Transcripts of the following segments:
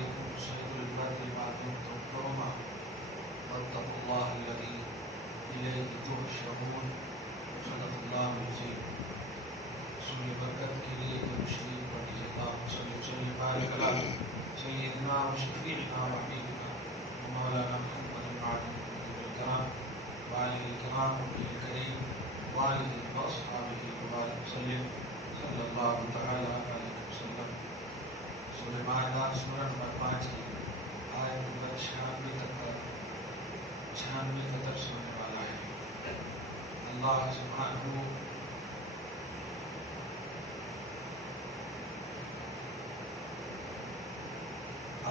عليكم صيد البر ما دمتم حرما واتقوا الله الذي إليه تحشرون صدق الله العظيم. سنی برکت کے لیے تشریف پڑھیے. اللهم صل وسلم وبارك على سيدنا وشفيعنا وحبيبنا ومولانا محمد وعلى آله الكرام وآله الكرام الكريم وآله وأصحابه وبارك وسلم صلی اللہ تعالی علیہ وسلم. سورہ مائدہ سورہ نمبر 5 کی آیت نمبر 96 کا درس ہونے والا ہے. اللہ سبحانہ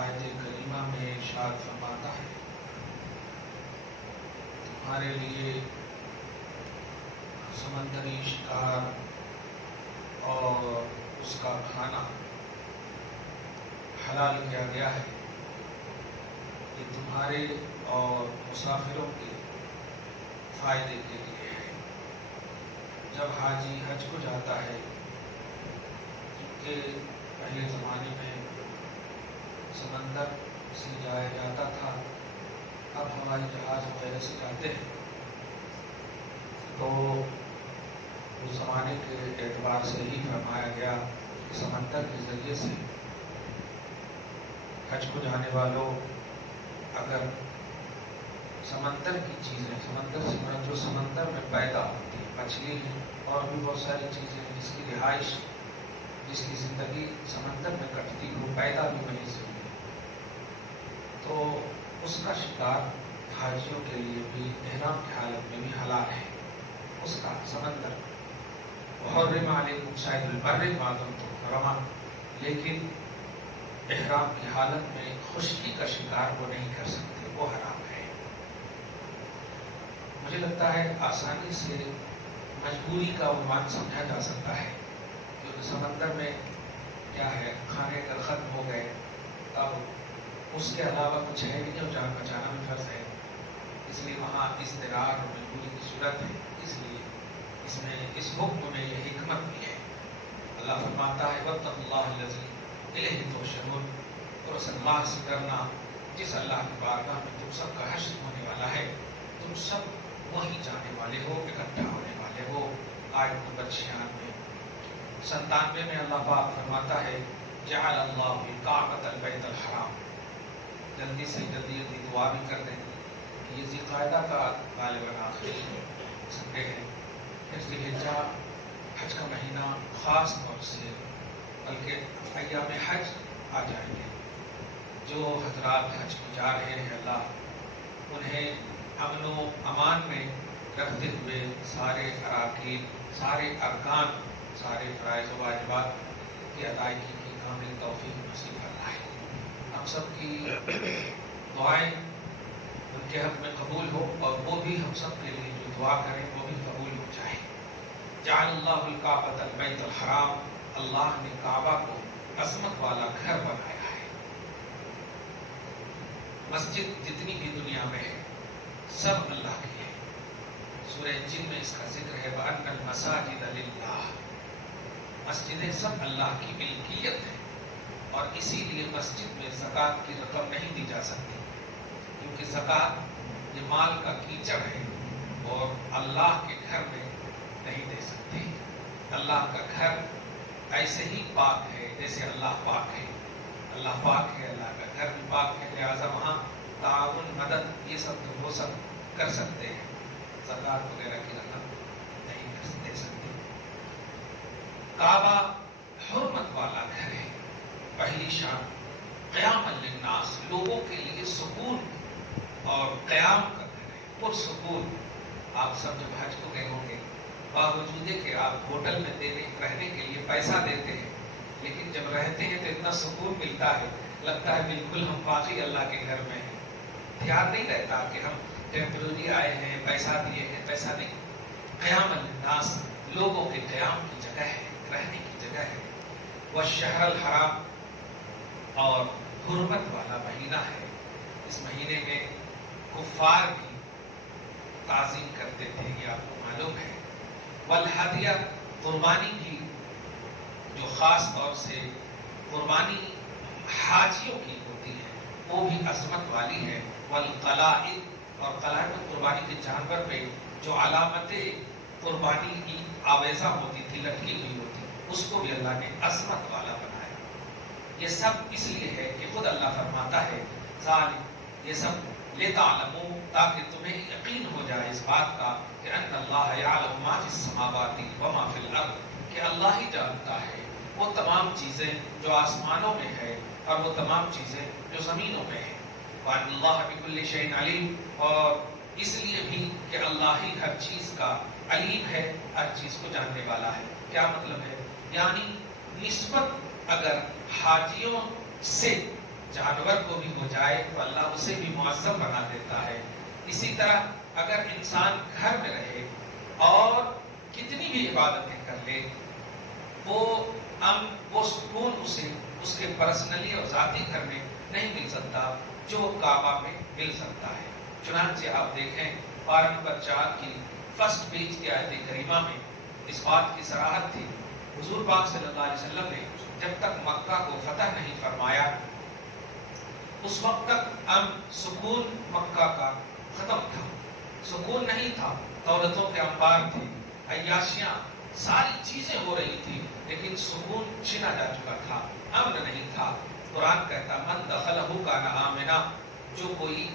آیت کریمہ میں ارشاد فرماتا ہے تمہارے لیے سمندری شکار اور اس کا کھانا حلال کیا گیا ہے. یہ تمہارے اور مسافروں کے فائدے کے لیے ہے. جب حاجی حج کو جاتا ہے، کیونکہ پہلے زمانے میں سمندر سے جایا جاتا تھا، اب ہوائی جہاز وغیرہ سے جاتے ہیں، تو اس زمانے کے اعتبار سے ہی فرمایا گیا کہ سمندر کے ذریعے سے حج کو جانے والوں اگر سمندر کی چیزیں، سمندر سے جو سمندر میں پیدا ہوتی ہے، مچھلی ہے اور بھی بہت ساری چیزیں ہیں جس کی رہائش، جس کی زندگی سمندر میں کٹتی ہو، پیدا بھی وہیں سے ہوئی، تو اس کا شکار حاجیوں کے لیے بھی احرام کی حالت میں بھی حلال ہے. اس کا سمندر وحرم علیکم صید البر ما دمتم حرما، لیکن احرام کی حالت میں خشکی کا شکار وہ نہیں کر سکتے، وہ حرام ہے. مجھے لگتا ہے آسانی سے مجبوری کا عنوان سمجھا جا سکتا ہے، کیونکہ سمندر میں کیا ہے، کھانے اگر ختم ہو گئے تب اس کے علاوہ کچھ ہے نہیں اور جان بچانا بھی فرض ہے، اس لیے وہاں اضطرار اور مجبوری کی صورت ہے. اس لیے اس میں اس حکم میں یہ حکمت بھی ہے. اللہ فرماتا ہے واتقوا اللہ الذی الیہ تحشرون، اور اس اللہ سے ڈرنا جس اللہ کی بارگاہ میں تم سب کا حشر ہونے والا ہے، تم سب وہیں جانے والے ہو، اکٹھا ہونے والے ہو. آیت نمبر 97 میں اللہ پاک فرماتا ہے جعل اللہ الکعبۃ البیت الحرام. جلدی سے جلدی دعا بھی کر دیں کہ یہ ذی القعدہ کا غالباً آخری سنڈے ہے. اس لیے حج کا مہینہ خاص طور سے، بلکہ ایام حج آ جائیں گے. جو حضرات حج کو جا رہے ہیں، اللہ انہیں امن و امان میں رکھتے ہوئے سارے اراکین، سارے ارکان، سارے فرائض و واجبات کی ادائیگی کی کامل توفیق نصیب فرمائے. ہم سب کی دعائیں ان کے حق میں قبول ہو، اور وہ بھی ہم سب کے لیے جو دعا کریں وہ بھی قبول ہو جائے. جعل اللہ الکعبۃ البیت الحرام، اللہ نے کعبہ کو عظمت والا گھر بنایا ہے. مسجد جتنی بھی دنیا میں ہے سب اللہ کی ہے. سورہ جن میں اس کا ذکر ہے وَأَنَّ الْمَسَاجِدَ لِلَّهِ، مسجدیں سب اللہ کی ملکیت ہیں، اور اسی لیے مسجد میں زکوٰۃ کی رقم نہیں دی جا سکتی، کیونکہ زکوٰۃ یہ مال کا کیچڑ ہے اور اللہ کے گھر میں نہیں دے سکتے. اللہ کا گھر ایسے ہی پاک ہے جیسے اللہ پاک ہے. اللہ پاک ہے، اللہ کا گھر بھی پاک ہے، لہٰذا وہاں تعاون، مدد، یہ سب تو وہ سب کر سکتے ہیں، زکوٰۃ وغیرہ کی رقم نہیں دے سکتے. کعبہ حرمت والا گھر ہے. پہلی شان قیام للناس، لوگوں کے لیے سکون اور قیام کا گھر ہے، پرسکون. آپ سب جب حج کو گئے ہوں گے، باوجود کہ آپ ہوٹل میں رہنے کے لیے پیسہ دیتے ہیں، لیکن جب رہتے ہیں تو اتنا سکون ملتا ہے، لگتا ہے بالکل ہم واقعی اللہ کے گھر میں ہیں. دھیان نہیں رہتا کہ ہم ٹیمپرری آئے ہیں، پیسہ دیے ہیں، پیسہ نہیں. قیام للناس، لوگوں کے قیام کی جگہ ہے، رہنے کی جگہ ہے. والشہر الحرام، اور حرمت والا مہینہ ہے. اس مہینے میں کفار بھی تعظیم کرتے تھے، یہ آپ کو معلوم ہے. والہدیہ، قربانی بھی، جو خاص طور سے قربانی حاجیوں کی ہوتی ہے وہ بھی عظمت والی ہے. والقلائد، اور قلائد قربانی کے جانور پہ جو علامت قربانی کی آویزہ ہوتی تھی، لٹکی ہوئی ہوتی، اس کو بھی اللہ نے عظمت والا بنایا. یہ سب اس لیے ہے کہ خود اللہ فرماتا ہے ذالک، یہ سب لتعلموا، تاکہ تمہیں یقین ہو جائے اس بات کا کہ ان اللہ یعلم ما فی السماوات وما فی الارض، کہ اللہ ہی جانتا ہے وہ تمام چیزیں جو آسمانوں میں ہے اور وہ تمام چیزیں جو زمینوں میں ہیں. وان اللہ بکل شیء علیم، اور اس لیے بھی کہ اللہ ہی ہر چیز کا علیم ہے، ہر چیز کو جاننے والا ہے. کیا مطلب ہے؟ یعنی نسبت اگر حاجیوں سے جانور کو بھی ہو جائے تو اللہ اسے بھی معظم بنا دیتا ہے. اسی طرح اگر انسان گھر میں رہے اور کتنی بھی عبادتیں کر لے، وہ سکون اسے اس کے پرسنلی اور ذاتی گھر میں نہیں مل سکتا جو کعبہ میں مل سکتا ہے. چنانچہ آپ دیکھیں 12 نمبر 4 کی فرسٹ پیج کی آیت کریمہ میں اس بات کی صراحت تھی. حضور پاک صلی اللہ علیہ وسلم نے جب تک مکہ کو فتح نہیں فرمایا اس وقت تک سکون مکہ کا ختم تھا، سکون نہیں تھا. دولتوں کے انبار تھے، عیاشیاں، ساری چیزیں ہو رہی تھی، لیکن سکون چھینا جا چکا تھا، امن نہیں تھا. قرآن کہتا من دخلہ کان آمنا، جو کوئی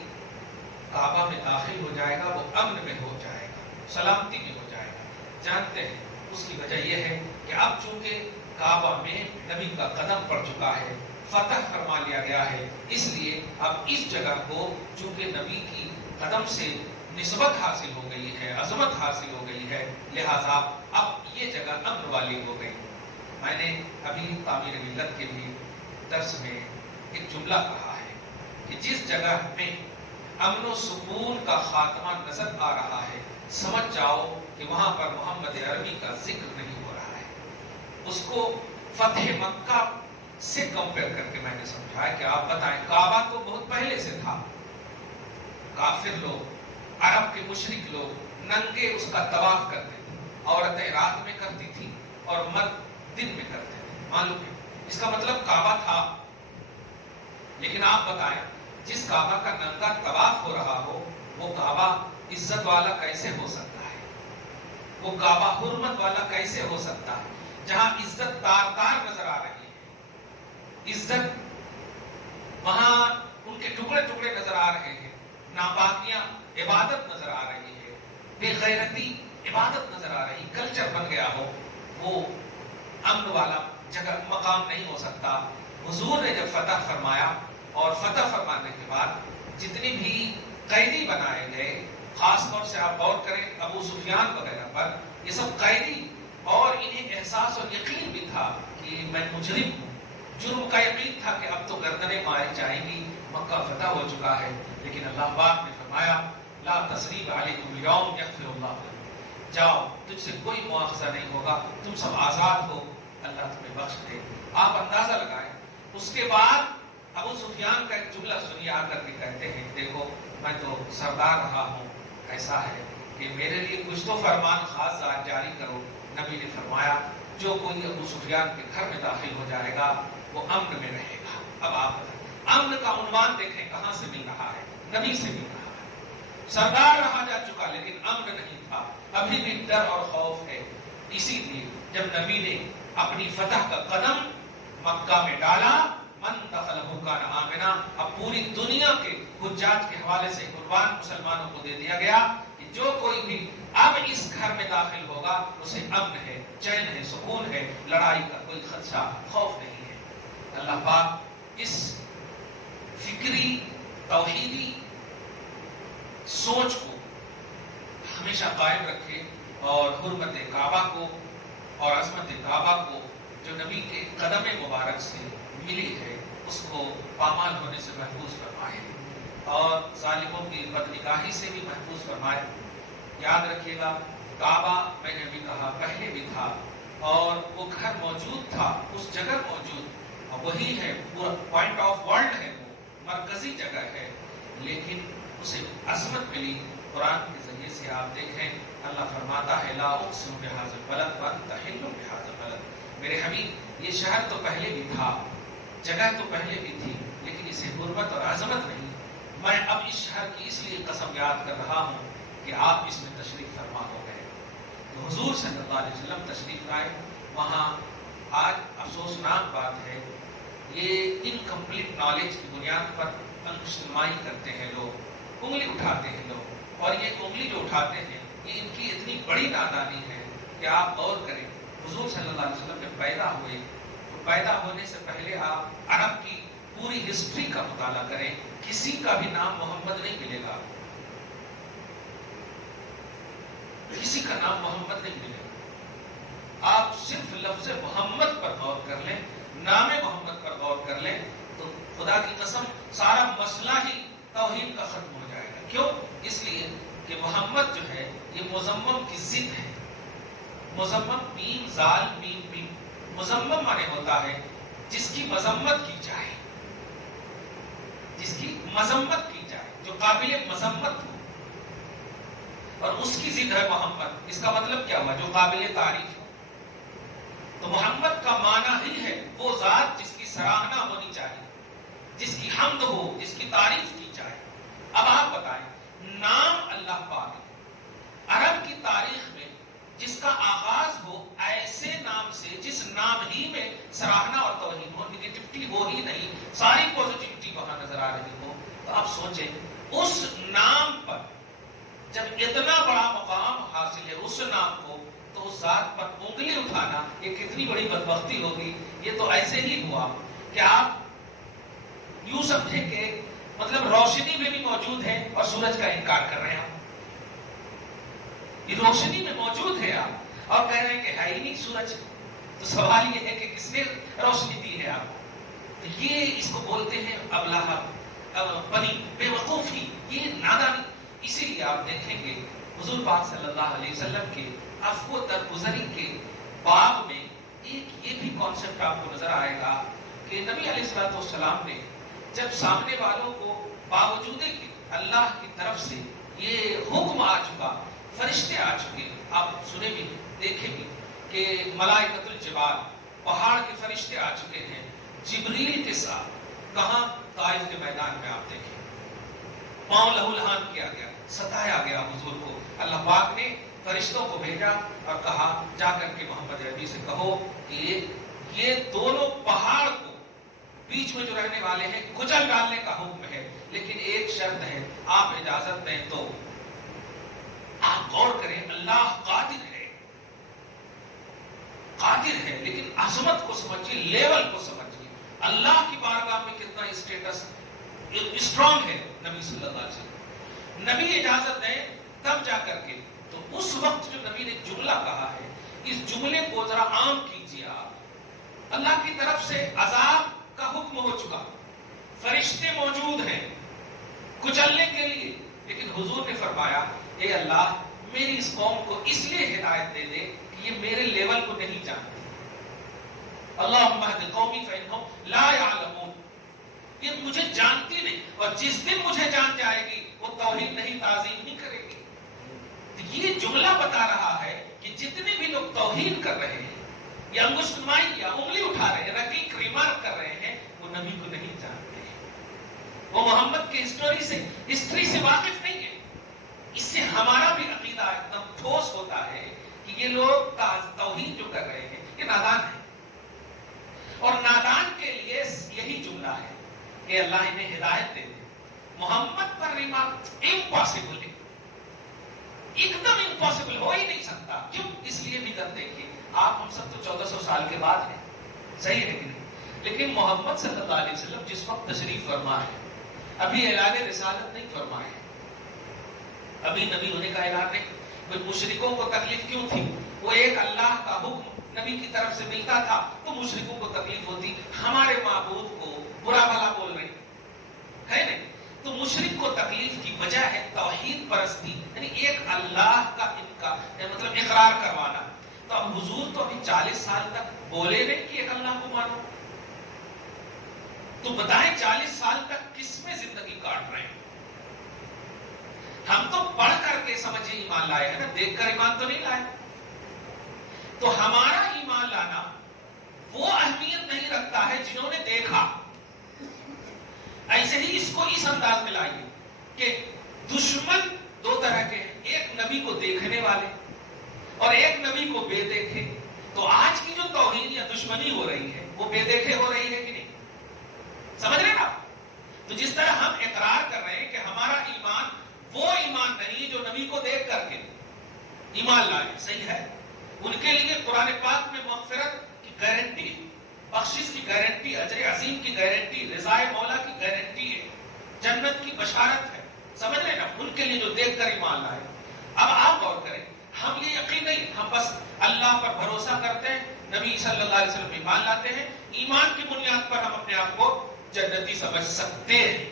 کعبہ میں داخل ہو جائے گا وہ امن میں ہو جائے گا، سلامتی میں ہو جائے گا. جانتے ہیں اس کی وجہ یہ ہے کہ اب چونکہ کعبہ میں نبی کا قدم پڑ چکا ہے، فتح فرما لیا گیا ہے، اس لیے اب اس جگہ کو چونکہ نبی کی قدم سے نسبت حاصل ہو گئی ہے، عظمت حاصل ہو گئی ہے، لہذا اب یہ جگہ امن والی ہو گئی. میں نے ابھی تعمیر ملت کے لیے درس میں ایک جملہ کہا ہے کہ جس جگہ میں امن و سکون کا خاتمہ نظر آ رہا ہے سمجھ جاؤ کہ وہاں پر محمد عربی کا ذکر نہیں ہو رہا ہے. اس کو فتح مکہ سے کمپیئر کر کے میں نے سمجھا ہے کہ آپ بتائیں کعبہ تو بہت پہلے سے تھا، کافر لوگ، عرب کے مشرک لوگ ننگے اس کا طواف کرتے تھے، عورتیں رات میں کرتی تھی اور مرد دن میں کرتے تھے. معلوم ہے اس کا مطلب کعبہ تھا. لیکن آپ بتائیں جس کعبہ کا ننگا طواف ہو رہا ہو وہ کعبہ عزت والا کیسے ہو سکتا ہے؟ وہ کعبہ حرمت والا کیسے ہو سکتا ہے؟ جہاں عزت تار تار نظر آ رہی ہے، عزت وہاں ان کے ٹکڑے ٹکڑے نظر آ رہے ہیں، ناپاکیاں عبادت نظر آ رہی ہے، بے غیرتی عبادت نظر آ رہی، کلچر بن گیا ہو، وہ امن والا جگہ مقام نہیں ہو سکتا. حضور نے جب فتح فرمایا اور فتح فرمانے کے بعد جتنے بھی قیدی بنائے گئے، خاص طور سے آپ غور کریں ابو سفیان وغیرہ پر، یہ سب قیدی، اور انہیں احساس اور یقین بھی تھا کہ میں مجرم ہوں، جرم کا یقین تھا کہ اب تو گردنیں ماری جائیں گی، مکہ فتح ہو چکا ہے. لیکن اللہ پاک نے فرمایا لا تثریب علیکم اليوم یغفر اللہ لکم، جاؤ تجھ سے کوئی مواخذہ نہیں ہوگا، تم سب آزاد ہو، اللہ تمہیں بخش دے. آپ اندازہ لگائیں. اس کے بعد ابو سفیان کا ایک جملہ سنیے، آ کر کے کہتے ہیں دیکھو میں تو سردار رہا ہوں، ایسا ہے کہ میرے لیے کچھ تو فرمان خاص جاری کرو. نبی نے فرمایا جو کوئی ابو سفیان کے گھر میں داخل ہو جائے گا وہ امن میں رہے گا. اب آپ بتائیں امن کا عنوان دیکھیں کہاں سے مل رہا ہے؟ نبی سے مل رہا ہے. سردار رہا جا چکا لیکن امن نہیں تھا، ابھی بھی ڈر اور خوف ہے. اسی لیے جب نبی نے اپنی فتح کا قدم مکہ میں ڈالا، من دخلہ کان آمنا، اب پوری دنیا کے حجاج کے حوالے سے قربان مسلمانوں کو دے دیا گیا کہ جو کوئی بھی اب اس گھر میں داخل ہوگا اسے امن ہے، چین ہے، سکون ہے، لڑائی کا کوئی خدشہ، خوف نہیں ہے. اللہ پاک اس فکری توحیدی سوچ کو ہمیشہ قائم رکھے اور حرمت کعبہ کو اور عظمت کعبہ کو جو نبی کے قدم مبارک سے ملی ہے اس کو پامال ہونے سے محفوظ فرمائے اور ظالموں کی بدنگاہی سے بھی محفوظ فرمائے. یاد رکھیے گا کعبہ میں نے بھی کہا پہلے بھی تھا اور وہ گھر موجود تھا، اس جگہ موجود، وہی ہے، پورا پوائنٹ آف ورلڈ ہے، وہ مرکزی جگہ ہے، لیکن اسے عظمت ملی. قرآن کے ذریعے سے آپ دیکھیں اللہ فرماتا ہے لا اقسم بہذا البلد وانت حل بہذا البلد. میرے حبیب یہ شہر تو پہلے بھی تھا، جگہ تو پہلے بھی تھی لیکن اسے حرمت اور عظمت نہیں. میں اب اس شہر کی اس لیے قسم یاد کر رہا ہوں کہ آپ اس میں تشریف فرما ہو گئے. تو حضور صلی اللہ علیہ وسلم تشریف لائے وہاں. آج افسوسناک بات ہے یہ انکمپلیٹ نالج کی بنیاد پر انگشت نمائی کرتے ہیں لوگ, انگلی اٹھاتے ہیں لوگ, اور یہ انگلی جو اٹھاتے ہیں یہ ان کی اتنی بڑی نادانی ہے کہ آپ غور کریں. حضور صلی اللہ علیہ وسلم جب پیدا ہوئے تو پیدا ہونے سے پہلے آپ عرب کی پوری ہسٹری کا مطالعہ کریں, کسی کا بھی نام محمد نہیں ملے گا, کسی کا نام محمد نہیں ملے گا. آپ صرف لفظ محمد پر غور کر لیں, نام محمد پر غور کر لیں تو خدا کی قسم سارا مسئلہ ہی توحید کا ختم ہو جائے گا. کیوں؟ اس لیے کہ محمد جو ہے یہ مزمم کی ضد ہے. مزمم میم زال میم میم, مزمم مانے ہوتا ہے جس کی مذمت کی جائے, جس کی مذمت کی جائے, جو قابل مذمت ہو, اور اس کی ضد ہے محمد. اس کا مطلب کیا ہوا؟ جو قابل تعریف ہو. تو محمد کا معنی ہی ہے وہ ذات جس کی سراہنا ہونی چاہیے, جس کی حمد ہو, جس کی تعریف کی جائے. اب آپ بتائیں, نام اللہ پاک عرب کی تاریخ میں جس کا آغاز ہو ایسے نام سے جس نام ہی میں سراہنا اور توہین ہو, نگیٹیوٹی ہو ہی نہیں, ساری پوزیٹیوٹی وہاں نظر آ رہی ہو, تو آپ سوچیں اس نام پر جب اتنا بڑا مقام حاصل ہے اس نام کو, تو اس ذات پر انگلی اٹھانا یہ کتنی بڑی بدبختی ہوگی. یہ تو ایسے ہی ہوا کہ آپ یوں سمجھیں کہ مطلب روشنی میں بھی موجود ہے اور سورج کا انکار کر رہے ہیں. یہ روشنی میں موجود ہے آپ اور کہہ رہے ہیں کہ ہے ہی نہیں سورج. تو سوال یہ ہے کہ کس نے روشنی دی ہے آپ کو؟ یہ اس کو بولتے ہیں ابلہہ, پنی, بے وقوفی, یہ نادانی. اسی لیے آپ دیکھیں گے حضور پاک صلی اللہ علیہ وسلم کے عفو و درگزری کے باب میں ایک یہ بھی کانسیپٹ آپ کو نظر آئے گا کہ نبی علیہ الصلوۃ والسلام نے جب سامنے والوں کو باوجود کہ اللہ کی طرف سے یہ حکم آ چکا, فرشتے آ چکے, آپ سنیں بھی دیکھیں بھی کہ ملائکۃ الجبال پہاڑ کے فرشتے آ چکے ہیں جبریل کے ساتھ. کہاں؟ طائف کے میدان میں. آپ دیکھیں پاؤں لہو لہان کیا گیا, ستایا گیا حضور کو. اللہ پاک نے فرشتوں کو بھیجا اور کہا جا کر کے محمد عربی سے کہو کہ یہ دونوں پہاڑ کو بیچ میں جو رہنے والے ہیں کچل ڈالنے کا حکم ہے, لیکن ایک شرط ہے, آپ اجازت دیں تو. آپ غور کریں, اللہ قادر ہے, قادر ہے, لیکن عظمت کو سمجھیے, لیول کو سمجھیے. اللہ کی بارگاہ میں کتنا اسٹیٹس اسٹرانگ ہے نبی صلی اللہ علیہ وسلم. نبی اجازت دیں تب جا کر کے. تو اس وقت جو نبی نے جملہ کہا ہے, اس جملے کو ذرا عام کیجیے آپ. اللہ کی طرف سے عذاب کا حکم ہو چکا, فرشتے موجود ہیں کچلنے کے لیے, لیکن حضور نے فرمایا اے اللہ میری اس قوم کو اس لیے ہدایت دے دے کہ یہ میرے لیول کو نہیں جانتے. اللہم اہد قومی فإنہم لا یعلمون. یہ مجھے جانتی نہیں, اور جس دن مجھے جان جائے گی وہ توحید نہیں, تعظیم نہیں کرے گی. یہ جملہ بتا رہا ہے کہ جتنے بھی لوگ توہین کر رہے ہیں یا انگشت نمائی یا انگلی اٹھا رہے ہیں, رقیق ریمارک کر رہے ہیں, وہ نبی کو نہیں جانتے ہیں, وہ محمد کی ہسٹری سے واقف نہیں ہے. اس سے ہمارا بھی عقیدہ ایک دم ٹھوس ہوتا ہے کہ یہ لوگ توہین جو کر رہے ہیں یہ نادان ہے, اور نادان کے لیے یہی جملہ ہے کہ اللہ انہیں ہدایت دے دے. محمد پر ریمارک امپاسبل ہے, ایک دم امپاسبل, ہو ہی نہیں سکتا. کیوں؟ اس لیے بھی کرتے ہیں کہ آپ ہم سب تو 1400 سال کے بعد ہیں, صحیح ہے کہ نہیں, لیکن محمد صلی اللہ علیہ وسلم جس وقت تشریف فرما ہے, ابھی اعلان رسالت نہیں فرمائے, ابھی نبی ہونے کا اعلان نہیں. مشرکوں کو تکلیف کیوں تھی؟ وہ ایک اللہ کا حکم نبی کی طرف سے ملتا تھا تو مشرکوں کو تکلیف ہوتی, ہمارے معبود کو برا بھلا بول رہے ہے نہیں. تو مشرک کو تکلیف کی وجہ ہے توحید پرستی, یعنی ایک اللہ کا ان کا مطلب اقرار کروانا. تو اب حضور تو ابھی 40 سال تک بولے نہیں کہ ایک اللہ کو مانو, تو بتائیں 40 سال تک کس میں زندگی کاٹ رہے ہیں؟ ہم تو پڑھ کر کے سمجھے ایمان لائے ہیں نا, دیکھ کر ایمان تو نہیں لائے. تو ہمارا ایمان لانا وہ اہمیت نہیں رکھتا ہے جنہوں نے دیکھا. کو اس انداز میں لائیے کہ دشمن دو طرح کے ہیں، ایک نبی کو دیکھنے والے اور ایک نبی کو بے دیکھے. تو آج کی جو توہین یا دشمنی ہو رہی ہے وہ بے دیکھے ہو رہی ہے کہ نہیں؟ سمجھ رہے نا؟ تو جس طرح ہم اقرار کر رہے ہیں کہ ہمارا ایمان وہ ایمان نہیں جو نبی کو دیکھ کر کے ایمان لائے، صحیح ہے، ان کے لیے قرآن پاک میں مغفرت کی گارنٹی، بخشش کی گارنٹی، اجر عظیم کی گارنٹی، رضا مولا کی گارنٹی ہے، جنت کی بشارت ہے. سمجھ رہے نا؟ ان کے لیے جو دیکھ کر ایمان لائے. اب آپ غور کریں، ہم یہ یقین نہیں، ہم بس اللہ پر بھروسہ کرتے ہیں، نبی صلی اللہ علیہ وسلم ایمان لاتے ہیں، ایمان کی بنیاد پر ہم اپنے آپ کو جنتی سمجھ سکتے ہیں.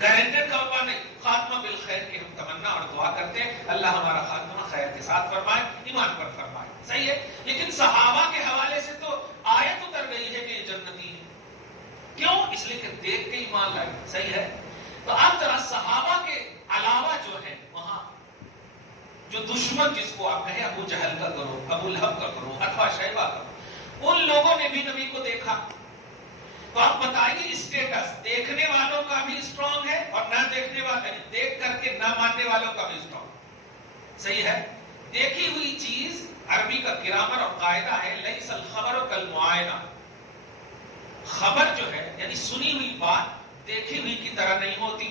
گارنٹیڈ طور نہیں، خاتمہ بالخیر کی ہم تمنا اور دعا کرتے ہیں، اللہ ہمارا خاتمہ خیر کے ساتھ فرمائے، ایمان پر فرمائے، صحیح ہے. لیکن صحابہ کے حوالے سے تو آیت اتر گئی ہے کہ یہ جنتی ہے. کیوں؟ اس لیے کہ دیکھ کے ایمان لائے، صحیح ہے. تو اب ذرا صحابہ کے علاوہ جو ہے وہاں جو دشمن جس کو آپ کہیں ابو جہل کا کرو، ابو لہب کا کرو، اتبا شیبہ کا کرو، ان لوگوں نے بھی نبی کو دیکھا. تو آپ بتائیے اسٹیٹس دیکھنے والوں کا بھی اسٹرانگ ہے اور نہ دیکھنے والے، دیکھ کر کے نہ ماننے والوں کا بھی اسٹرانگ، صحیح ہے. دیکھی ہوئی چیز، عربی کا گرامر اور قاعدہ ہے لیس الخبر کالمعائنہ، خبر جو ہے یعنی سنی ہوئی بات دیکھی ہوئی کی طرح نہیں ہوتی.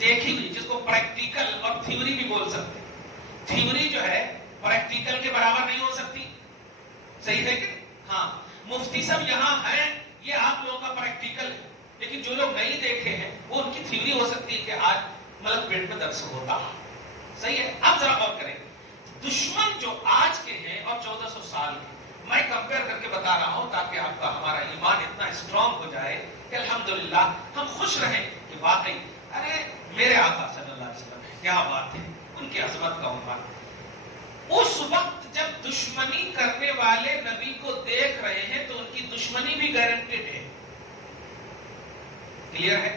دیکھی ہوئی جس کو پریکٹیکل اور تھیوری بھی بول سکتے، تھیوری جو ہے پریکٹیکل کے برابر نہیں ہو سکتی، صحیح ہے کہ ہاں. مفتی صاحب یہاں ہیں، یہ آپ لوگوں کا پریکٹیکل ہے، لیکن جو لوگ نہیں دیکھے ہیں وہ ان کی تھیوری ہو سکتی ہے کہ آج مطلب پیٹ میں درد ہوتا، صحیح ہے. اب ذرا غور کریں، دشمن جو آج کے ہیں اور 1400 سال کے، میں کمپیئر کر کے بتا رہا ہوں تاکہ آپ کا ہمارا ایمان اتنا اسٹرانگ ہو جائے کہ الحمدللہ ہم خوش رہیں کہ واقعی ارے میرے آقا صلی اللہ علیہ وسلم کیا بات ہے، ان کی عظمت کا عنوان. اس وقت جب دشمنی کرنے والے نبی کو دیکھ رہے ہیں تو ان کی دشمنی بھی گارنٹیڈ ہے، کلیئر ہے.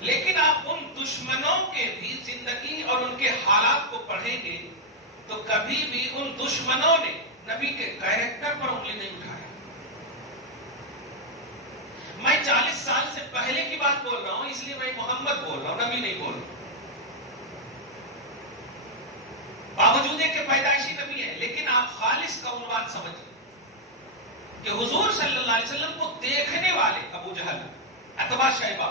لیکن آپ ان دشمنوں کے بھی زندگی اور ان کے حالات کو پڑھیں گے تو کبھی بھی ان دشمنوں نے نبی کے کیریکٹر پر انگلی نہیں اٹھایا. میں 40 سال سے پہلے کی بات بول رہا ہوں، اس لیے میں محمد بول رہا ہوں، نبی نہیں بول رہا. باوجود کہ پیدائشی نبی ہے، لیکن آپ خالص کا عنوان سمجھیں کہ حضور صلی اللہ علیہ وسلم کو دیکھنے والے ابو جہل، اتبا شیبہ،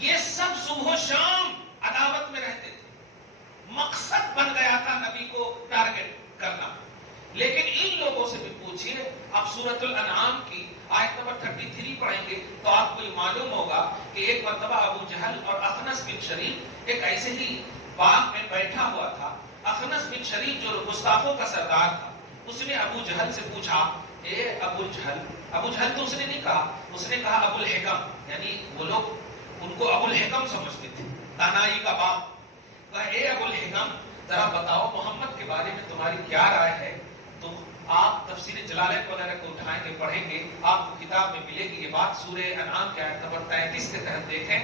یہ سب صبح و شام عداوت میں رہتے تھے. مقصد بن گیا تھا نبی کو ٹارگٹ کرنا. لیکن ان لوگوں سے بھی پوچھئے، آپ سورۃ الانعام کی آیت نمبر 33 پڑھیں گے تو آپ کو یہ معلوم ہوگا کہ ایک مرتبہ ابو جہل اور اخنس بن شریف ایک ایسے ہی باغ میں بیٹھا ہوا تھا. اخنس بن شریف جو گستاخوں کا سردار تھا، اس نے ابو جہل سے پوچھا، اے ابو جہل، ابو جہل تو اس نے نہیں کہا، اس نے کہا ابو الحکم، یعنی وہ لوگ ان کو ابو الحکم سمجھتے تھے، دانائی کا باپ. کہا اے ابو الحکم، ذرا بتاؤ محمد کے بارے میں تمہاری کیا رائے ہے. تو آپ تفسیر جلالین وغیرہ کو اٹھائیں گے، پڑھیں گے، آپ کو کتاب میں ملے گی یہ بات. سورہ انعام کی آیت نمبر 33 کے تحت دیکھیں.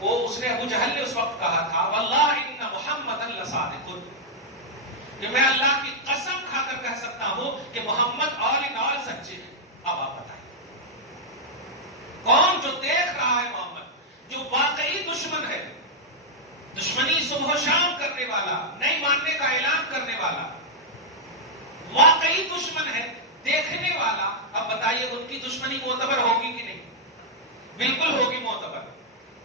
وہ اس نے ابو جہل نے اس وقت کہا تھا، واللہ ان محمد لصادق، کہ میں اللہ کی قسم کھا کر کہہ سکتا ہوں کہ محمد آل ان آل سچے ہیں. اب آپ بتائیں کون جو دیکھ رہا ہے محمد، جو واقعی دشمن ہے، دشمنی صبح و شام کرنے والا، نہیں ماننے کا اعلان کرنے والا، واقعی دشمن ہے، دیکھنے والا. اب بتائیے ان کی دشمنی معتبر ہوگی کہ نہیں؟ بالکل ہوگی معتبر.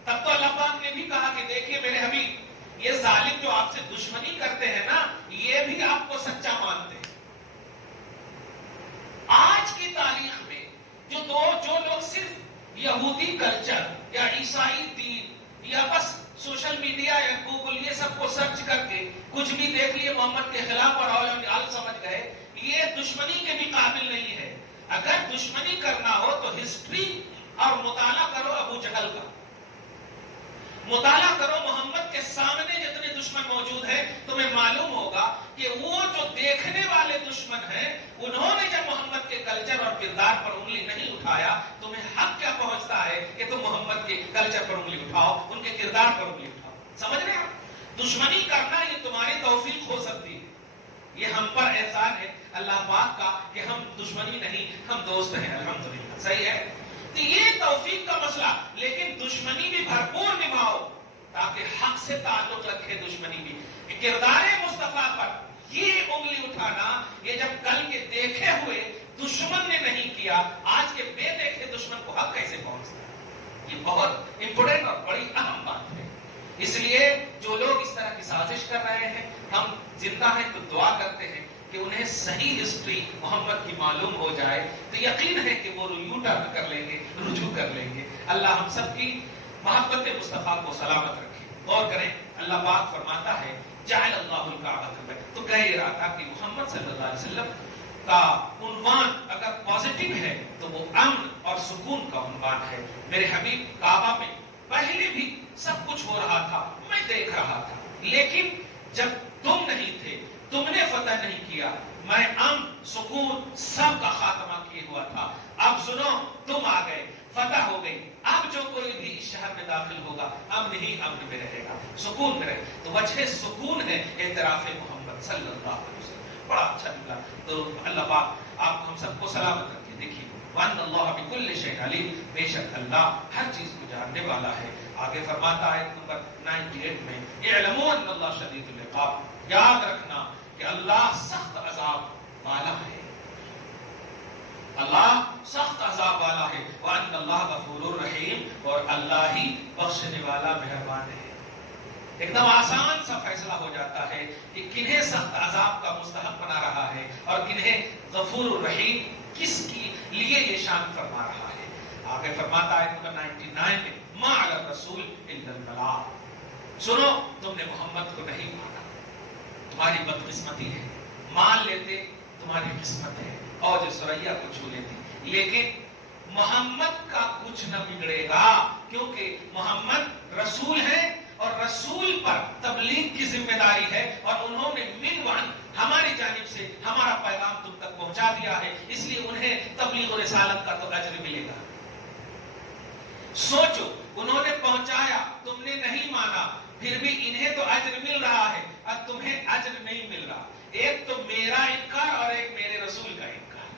تب تو اللہ پاک نے بھی کہا کہ دیکھیے میرے حبیب، یہ ظالم جو آپ سے دشمنی کرتے ہیں نا، یہ بھی آپ کو سچا مانتے ہیں. آج کی تاریخ میں جو لوگ صرف یہودی کلچر یا عیسائی دین یا بس سوشل میڈیا یا گوگل یہ سب کو سرچ کر کے کچھ بھی دیکھ لیے محمد کے خلاف اور آل سمجھ گئے، یہ دشمنی کے بھی قابل نہیں ہے. اگر دشمنی کرنا ہو تو ہسٹری اور مطالعہ کرو ابو جہل کا، مطالعہ کرو محمد کے سامنے جتنے دشمن موجود ہیں، تمہیں معلوم ہوگا کہ وہ جو دیکھنے والے دشمن ہیں، انہوں نے جب محمد کے کلچر اور کردار پر انگلی نہیں اٹھایا، تمہیں حق کیا پہنچتا ہے کہ تم محمد کے کلچر پر انگلی اٹھاؤ، ان کے کردار پر انگلی اٹھاؤ. سمجھ رہے ہیں؟ دشمنی کرنا یہ تمہاری توفیق ہو سکتی ہے، یہ ہم پر احسان ہے اللہ پاک کا کہ ہم دشمنی نہیں، ہم دوست ہیں الحمدللہ. صحیح ہے. تو یہ توفیق کا مسئلہ، لیکن دشمنی بھی بھرپور نبھاؤ تاکہ حق سے تعلق رکھے دشمنی بھی۔ کردار مصطفیٰ پر یہ انگلی اٹھانا، یہ جب کل کے دیکھے ہوئے دشمن نے نہیں کیا، آج کے بے دیکھے دشمن کو حق کیسے پہنچتا ہے؟ یہ بہت امپورٹنٹ اور بڑی اہم بات ہے۔ اس لیے جو لوگ اس طرح کی سازش کر رہے ہیں، ہم زندہ ہیں تو دعا کرتے ہیں کہ انہیں صحیح ہسٹری محمد کی معلوم ہو جائے، تو یقین ہے کہ وہ یو ٹرن کر لیں گے، رجوع کر لیں گے۔ اللہ ہم سب کی محبت مصطفیٰ کو سلامت رکھے۔ غور کریں، اللہ پاک فرماتا ہے جعل اللہ الکعبۃ البیت، تو کہہ رہا تھا کہ محمد صلی اللہ علیہ وسلم کا عنوان اگر پازیٹیو ہے تو وہ امن اور سکون کا عنوان ہے۔ میرے حبیب کعبہ میں پہلے بھی سب کچھ ہو رہا تھا، میں دیکھ رہا تھا، لیکن جب تم نہیں تھے، تم نے فتح نہیں کیا، میں امن سکون سب کا خاتمہ کیے ہوا تھا۔ اب سنو، تم آ گئے، فتح ہو گئی، اب جو کوئی بھی اس شہر میں داخل ہوگا امن ہی امن میں رہے گا، سکون میں رہے گا۔ تو وجہ سکون ہے اعتراف محمد صلی اللہ علیہ وسلم۔ بڑا اچھا نکلا۔ تو اللہ پاک آپ ہم سب کو سلامت رکھے۔ دیکھیے وَأَنَّ اللَّهَ بِكُلِّ شَيْءٍ عَلِيمٌ، بے شک اللہ ہر چیز کو جاننے والا ہے۔ آگے فرماتا ہے نمبر 98 میں، اعلموا ان اللہ شدید العقاب، یاد رکھنا کہ اللہ سخت عذاب والا ہے، اللہ سخت عذاب والا ہے۔ وَأَنَّ اللَّهَ غَفُورٌ رَحِيمٌ، اور اللہ ہی بخشنے والا مہربان ہے۔ ایک دم آسان سا فیصلہ ہو جاتا ہے کہ کنہیں سخت عذاب کا مستحق بنا رہا ہے اور کنہیں غفور الرحیم، کس کی لیے یہ شان فرما رہا ہے۔ آگے فرماتا ہے نمبر 99 میں، ما علی الرسول الا البلاغ، سنو تم نے محمد کو نہیں مانا، تمہاری بدقسمتی ہے، مان لیتے تمہاری قسمت ہے، اور جو سریا کو چھو لیتی، لیکن محمد کا کچھ نہ بگڑے گا، کیونکہ محمد رسول ہے اور رسول پر تبلیغ کی ذمہ داری ہے، اور انہوں نے من وعن ہماری جانب سے ہمارا پیغام تم تک پہنچا دیا ہے، اس لیے انہیں تبلیغ و رسالت کا تو اجر ملے گا۔ سوچو، انہوں نے پہنچایا، تم نے نہیں مانا، پھر بھی انہیں تو اجر مل رہا ہے اور تمہیں اجر نہیں مل رہا۔ ایک تو میرا انکار اور ایک میرے رسول کا انکار،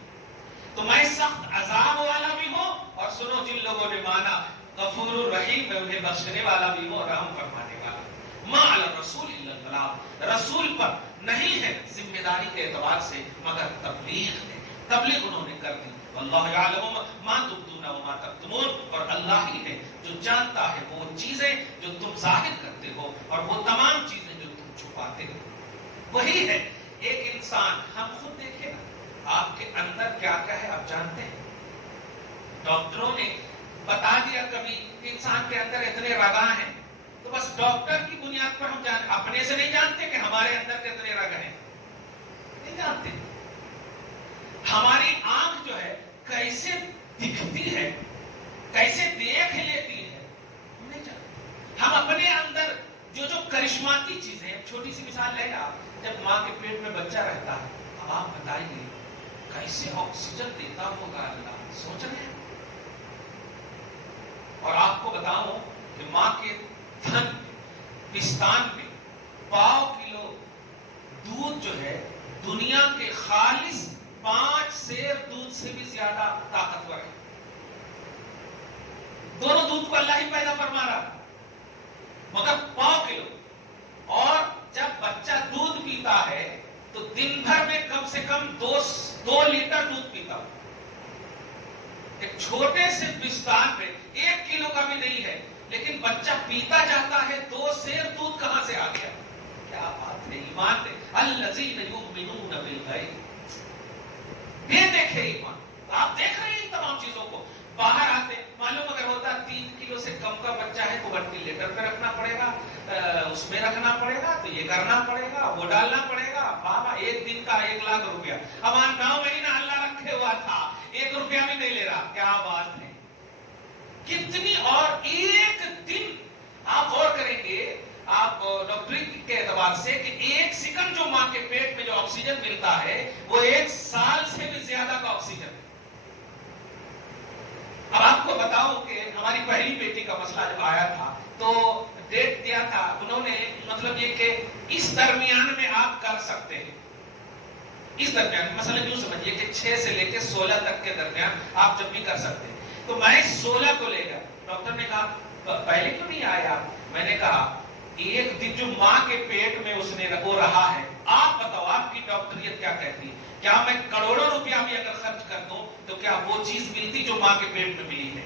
تو میں سخت عذاب والا بھی ہوں، اور سنو جن لوگوں نے مانا غفور الرحیم، میں انہیں بخشنے والا بھی ہوں اور رحم فرمانے والا۔ ما علی الرسول الا البلاغ، رسول پر نہیں ہے ذمہ داری کے اعتبار سے مگر تبلیغ ہے، تبلیغ انہوں نے کر دی۔ واللہ یعلم ما تبدون وما تکتمون، اور اللہ ہی ہے جو جانتا ہے وہ چیزیں جو تم ظاہر کرتے ہو اور وہ تمام چیزیں جو تم چھپاتے ہو۔ وہی ہے ایک انسان، ہم خود دیکھیں نا آپ کے اندر کیا کیا ہے، آپ جانتے ہیں؟ ڈاکٹروں نے بتا دیا کبھی کہ انسان کے اندر اتنے رگاں ہیں، تو بس ڈاکٹر کی بنیاد پر ہم جانتے، اپنے سے نہیں جانتے کہ ہمارے اندر کتنے رگ ہیں، نہیں جانتے۔ ہماری آنکھ جو ہے کیسے دکھتی ہے، کیسے دیکھ لیتی ہے، ہم نہیں جانتے۔ ہم اپنے اندر جو جو کرشماتی چیزیں، چھوٹی سی مثال لے گا، جب ماں کے پیٹ میں بچہ رہتا ہے، اب آپ بتائیے کیسے آکسیجن دیتا ہوگا اللہ، سوچ رہے ہیں؟ اور آپ کو بتاؤں کہ ماں کے تھن پستان میں 1.5 کلو دودھ جو ہے دنیا کے خالص 5 سیر دودھ سے بھی زیادہ طاقتور ہے۔ دونوں دودھ کو اللہ ہی پیدا فرما رہا مگر 1.5 کلو، اور جب بچہ دودھ پیتا ہے تو دن بھر میں کم سے کم 2 لیٹر دودھ پیتا ہو۔ ایک چھوٹے سے پستان میں 1 کلو کا بھی نہیں ہے، لیکن بچہ پیتا جاتا ہے، 2 سیر دودھ کہاں سے آ گیا؟ کیا بات ہے، ایمان ہے۔ الذین یؤمنون بالغیب، یہ دیکھے ایمان۔ آپ دیکھ رہے ہیں ان تمام چیزوں کو، باہر آتے معلوم اگر ہوتا 3 کلو سے کم کا بچہ ہے تو وینٹیلیٹر پہ رکھنا پڑے گا، اس میں رکھنا پڑے گا، تو یہ کرنا پڑے گا، وہ ڈالنا پڑے گا، بابا ایک دن کا 1 لاکھ روپیہ، اب 9 مہینہ اللہ رکھے ہوا تھا، 1 روپیہ بھی نہیں لے رہا، کیا بات ہے کتنی۔ اور ایک دن آپ غور کریں گے آپ ڈاکٹری کے اعتبار سے کہ 1 سیکنڈ جو ماں کے پیٹ میں جو آکسیجن ملتا ہے وہ 1 سال سے بھی زیادہ کا آکسیجن ہے۔ اب آپ کو بتاؤں کہ ہماری پہلی بیٹی کا مسئلہ جب آیا تھا تو ڈیٹ دیا تھا انہوں نے، مطلب یہ کہ اس درمیان میں آپ کر سکتے ہیں، اس درمیان مثلا یوں سمجھیے کہ 6 سے لے کے 16 تک کے درمیان آپ جب بھی کر سکتے ہیں، تو میں 16 کو لے گا. ڈاکٹر نے کہا پہلے کیوں نہیں آیا؟ میں نے کہا ایک دن جو ماں کے پیٹ میں اس نے وہ رہا ہے، آپ بتاؤ آپ کی ڈاکٹریت کیا کہتی ہے؟ کیا میں کروڑوں روپیہ بھی اگر خرچ کر دوں تو کیا وہ چیز ملتی جو ماں کے پیٹ میں ملی ہے؟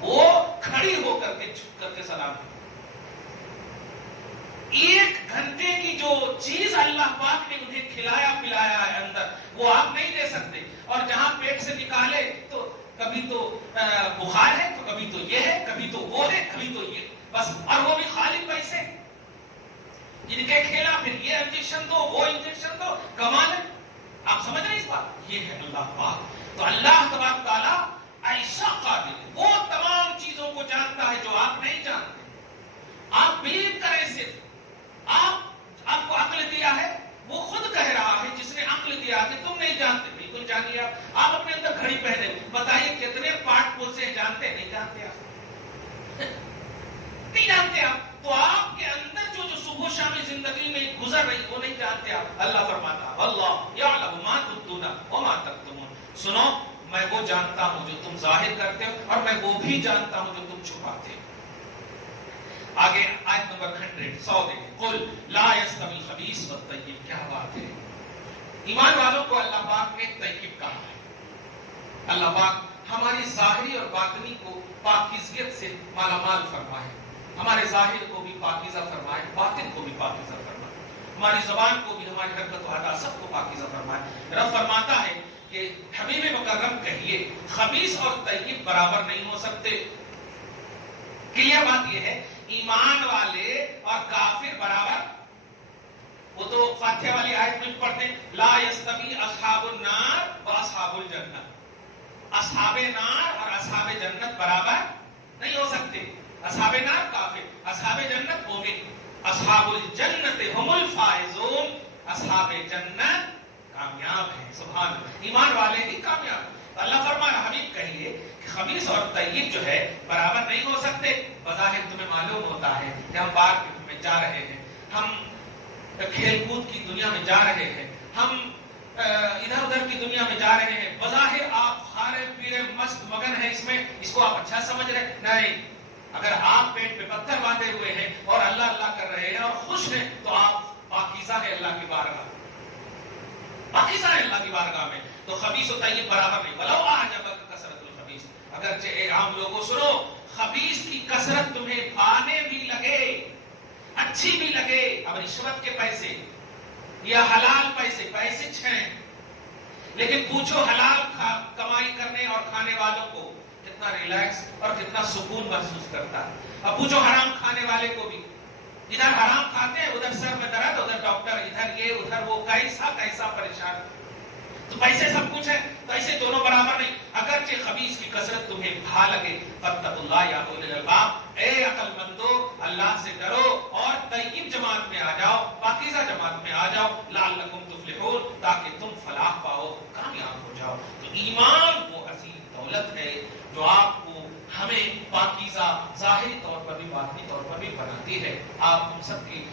وہ کھڑی ہو کر کے جھک کر کے سلام کرتی. 1 گھنٹے کی جو چیز اللہ پاک نے انہیں کھلایا پلایا ہے اندر، وہ آپ نہیں دے سکتے. اور جہاں پیٹ سے نکالے تو کبھی تو بخار ہے، تو کبھی تو یہ ہے، کبھی تو وہ ہے، کبھی تو یہ، بس. اور وہ بھی خالی پیسے جن کے کھیلا، پھر یہ انجیکشن دو، وہ انجیکشن دو. کمال ہے. آپ سمجھ رہے اس بات؟ یہ ہے اللہ پاک. تو اللہ تبارک تعالیٰ ایسا قادر ہے، وہ تمام چیزوں کو جانتا ہے جو آپ نہیں جانتے. آپ بلیو کریں. صرف آپ کو عقل دیا ہے، وہ خود کہہ رہا ہے جس نے عقل دیا کہ تم نہیں جانتے. بالکل جانیے. آپ اپنے اندر گھڑی پہنے، بتائیے کتنے پارٹ پرزے ہیں جانتے؟ نہیں جانتے. آپ نہیں جانتے. آپ تو آپ کے اندر جو صبح شام زندگی میں گزر رہی وہ نہیں جانتے آپ. اللہ فرماتا واللہ یعلم ما تبدون وما تکتمون. سنو، میں وہ جانتا ہوں جو تم ظاہر کرتے ہو، اور میں وہ بھی جانتا ہوں جو تم چھپاتے ہو. آگے آیت نمبر 100 دیکھیں. قل لا یستوی الخبیث والطیب. کیا بات ہے. ایمان والوں کو اللہ پاک نے طیب کہا ہے. اللہ پاک ہماری ظاہری اور باطنی کو پاکیزگیت سے مالا مال فرمائے. ہمارے ظاہر کو بھی پاکیزہ فرمائے، باطن کو بھی پاکیزہ فرمائے. ہماری زبان کو بھی، ہماری حرکت و ادا سب کو پاکیزہ فرمائے. رب فرماتا ہے کہ حبیب مکرم کہیے خبیث اور طیب برابر نہیں ہو سکتے. کلیئر بات یہ ہے. ایمان والے اور کافر برابر. وہ تو فاتحہ والی آیت میں پڑھتے ہیں لا یستوی اصحاب النار و اصحاب الجنہ. اصحاب نار اور اصحاب جنت برابر نہیں ہو سکتے. اصحاب نار کافر، اصحاب جنت مومن. اصحاب الجنت هم الفائزون. اصحاب جنت کامیاب ہیں. سبحان اللہ. ایمان والے ہی کامیاب. اللہ فرمایا حبیب کہیے کہ خبیث اور طیب جو ہے برابر نہیں ہو سکتے. بظاہر تمہیں معلوم ہوتا ہے کہ ہم باغ میں جا رہے ہیں، ہم کھیل کود کی دنیا میں جا رہے ہیں، ہم ادھر ادھر کی دنیا میں جا رہے ہیں. بظاہر آپ کھارے پیرے مست مگن ہیں اس میں، اس کو آپ اچھا سمجھ رہے. نہیں، اگر آپ پیٹ پہ پتھر باندھے ہوئے ہیں اور اللہ اللہ کر رہے ہیں اور خوش ہیں تو آپ پاکیزہ ہے اللہ کی بارگاہ. پاکیزہ ہے اللہ کی بارگاہ میں. تو خبیث و طیب برابر نہیں. ولو اعجبک کثرت الخبیث. اگرچہ عام لوگوں سنو، خبیث کی کثرت تمہیں بھانے بھی لگے، اچھی بھی لگے. اب رشوت کے پیسے یا حلال پیسے چھیں، لیکن پوچھو حلال کمائی کرنے اور کھانے والوں کو کتنا ریلیکس اور کتنا سکون محسوس کرتا ہے. اب پوچھو حرام کھانے والے کو بھی، ادھر حرام کھاتے ہیں، ادھر سر میں درد، ادھر ڈاکٹر، ادھر یہ ادھر وہ، کیسا پریشان. تو پیسے سب کچھ ہے، پیسے دونوں برابر نہیں. اگرچہ خبیث کی کثرت تمہیں بھا لگے، فاتقوا اللہ یا اولی الالباب. اے عقل مندو، اللہ سے ڈرو اور طیب جماعت میں آ جاؤ، پاکیزہ جماعت میں آ جاؤ. لعلکم تفلحون، تاکہ تم فلاح پاؤ، کامیاب ہو جاؤ. تو ایمان وہ عظیم دولت ہے جو آپ کو ہمیں پاکیزہ ظاہری طور پر بھی باطنی طور پر بھی بناتی ہے. آپ ہم سب کی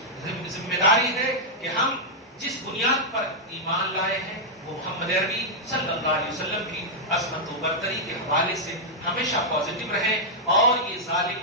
ذمہ داری ہے کہ ہم جس بنیاد پر ایمان لائے ہیں وہ محمد عربی صلی اللہ علیہ وسلم کی عظمت و برتری کے حوالے سے ہمیشہ پازیٹو رہیں. اور یہ ظالم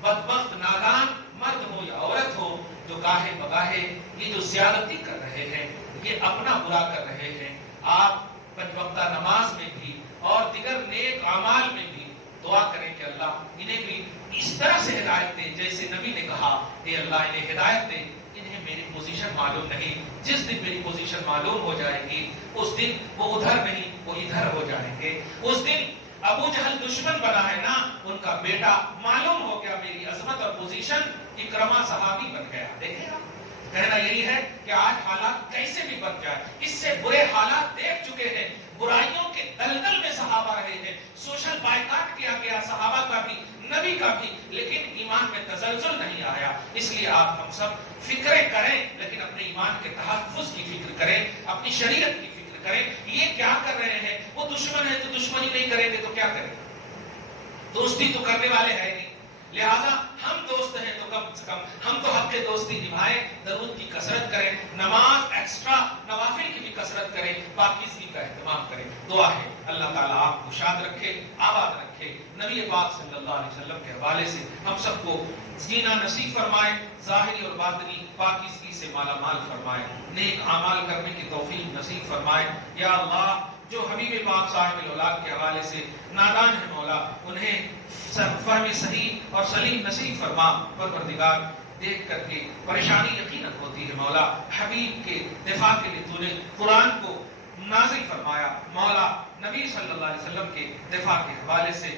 بدبخت نادان مرد ہو یا عورت ہو جو گاہے بگاہے یہ جو زیادتی کر رہے ہیں، یہ اپنا برا کر رہے ہیں، آپ 5 وقتہ نماز میں بھی اور دیگر نیک اعمال میں بھی دعا کریں کہ اللہ انہیں بھی اس طرح سے ہدایت دے جیسے نبی نے کہا کہ اللہ انہیں ہدایت دے. انہیں میری پوزیشن معلوم نہیں، جس دن میری پوزیشن معلوم ہو جائے گی اس دن وہ ادھر نہیں وہ ادھر ہو جائیں گے. اس دن ابو جہل دشمن بنا ہے نا، ان کا بیٹا معلوم ہو گیا میری عظمت اور پوزیشن، اکرما صحابی بن گیا. دیکھیں آپ، کہنا یہی ہے کہ آج حالات کیسے بھی بن جائے، اس سے برے حالات دیکھ چکے ہیں. برائیوں کے دلدل میں صحابہ رہے ہیں، سوشل بائیکاٹ کیا گیا صحابہ کا بھی، نبی کا بھی، لیکن ایمان میں تزلزل نہیں آیا. اس لیے آپ ہم سب فکریں کریں، لیکن اپنے ایمان کے تحفظ کی فکر کریں، اپنی شریعت کی فکر کریں. یہ کیا کر رہے ہیں؟ وہ دشمن ہے تو دشمنی نہیں کریں گے تو کیا کریں؟ دوستی تو کرنے والے ہیں نہیں. لہذا ہم دوست ہیں تو کم سے کم ہم تو حق دوستی نبھائیں، درود کی کثرت کریں، نماز ایکسٹرا نوافل کی بھی کثرت کریں، پاکیزگی کا اہتمام کریں۔ دعا ہے اللہ تعالیٰ آپ کو شاد رکھے، آباد رکھے، نبی پاک صلی اللہ علیہ وسلم کے حوالے سے ہم سب کو جینا نصیب فرمائے، ظاہری اور باطنی پاکیزگی سے مالا مال فرمائے، نیک اعمال کرنے کی توفیق نصیب فرمائے۔ یا اللہ جو حبیب پاک صاحب الاولاد کے حوالے سے نادان ہے مولا، انہیں فہم صحیح اور سلیم نصیب فرما۔ پروردگار دیکھ کر کے پریشانی یقیناً ہوتی ہے مولا، حبیب کے دفاع کے لیے تو نے قرآن کو نازل فرمایا، مولا نبی صلی اللہ علیہ وسلم کے دفاع کے حوالے سے